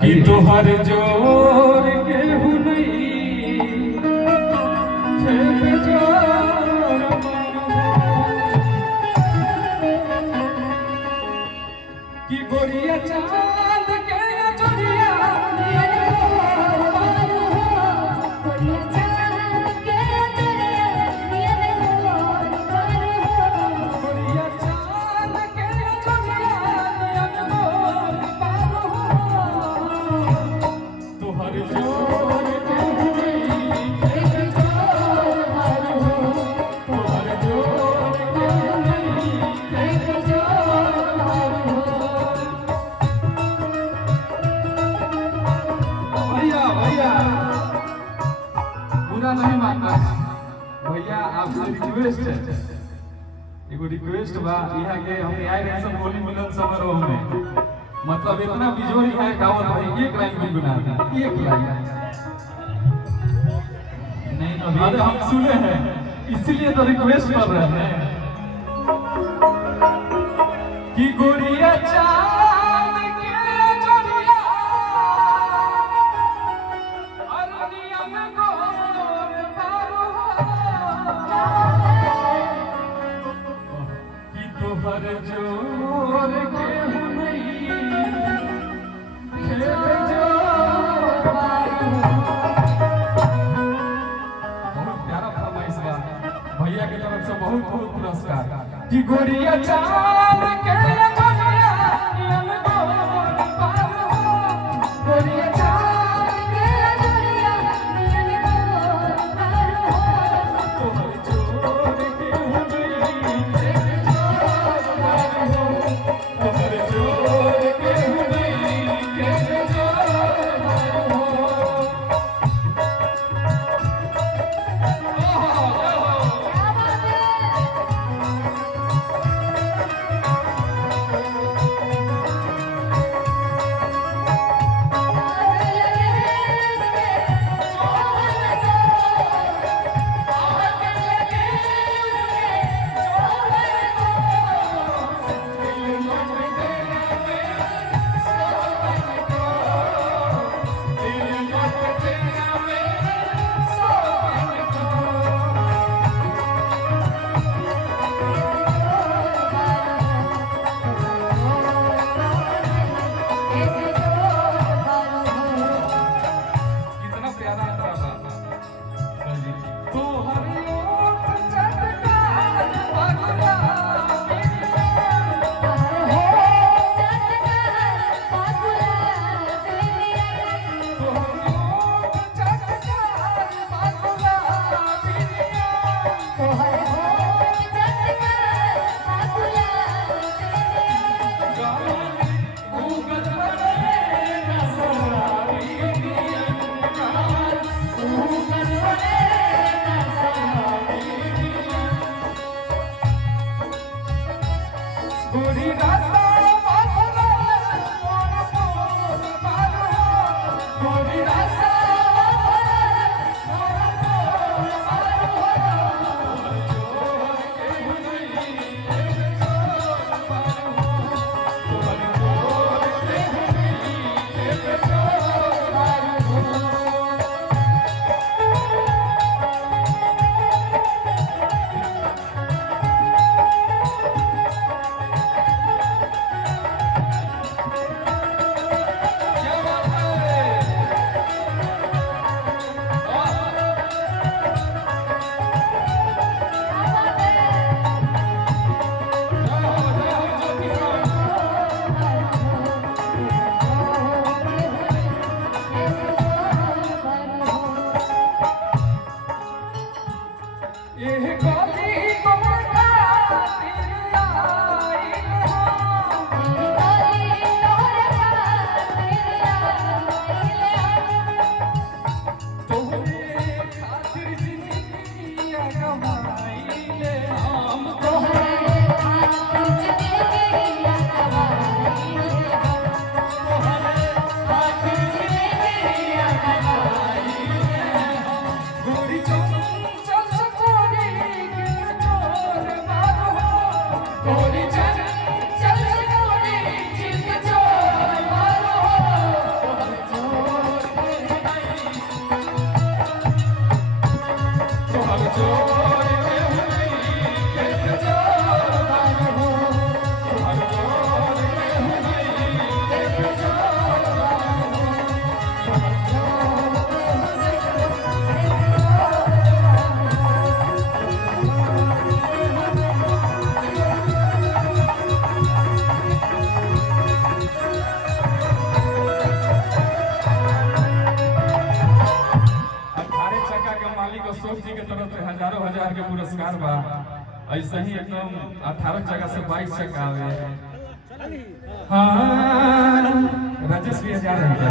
कि तोहर जोर केहू नहीं छेड़ जोर कि गोरिया चांद के जोरिया नहीं मानना भैया आपसे रिक्वेस्ट है एगो रिक्वेस्ट बा यहाँ के हम आए रहे सब होली मिलन समारोह में मतलब इतना बिजोरी है गावत भाई एक लाइन भी बना दी एक लाइन नहीं तो अरे हम सुने हैं इसीलिए तो रिक्वेस्ट कर रहे हैं कि गोरिया चांद के जोरिया अरनिया में गोर पारो कि तोहर जोर केहू नहीं छेड़ जोर पारो। बहुत प्यारा फरमाइश बा भैया के तरफ से बहुत बहुत पुरस्कार कि गोरिया चांद के जोरिया नियम गोर पारो गोरिया चांद के जोरिया नियम गोर पारो तोहर जोर केहू नहीं छेड़ जोर पारो तोहर जोर केहू नहीं छेड़ जोर पारो। मालिक अशोक जी के तरफ से हजारों हजार के पुरस्कार बा। ऐसे ही एकदम 18 जगह से 22 चक्का आवे। हाँ राजेश भी 1000 है।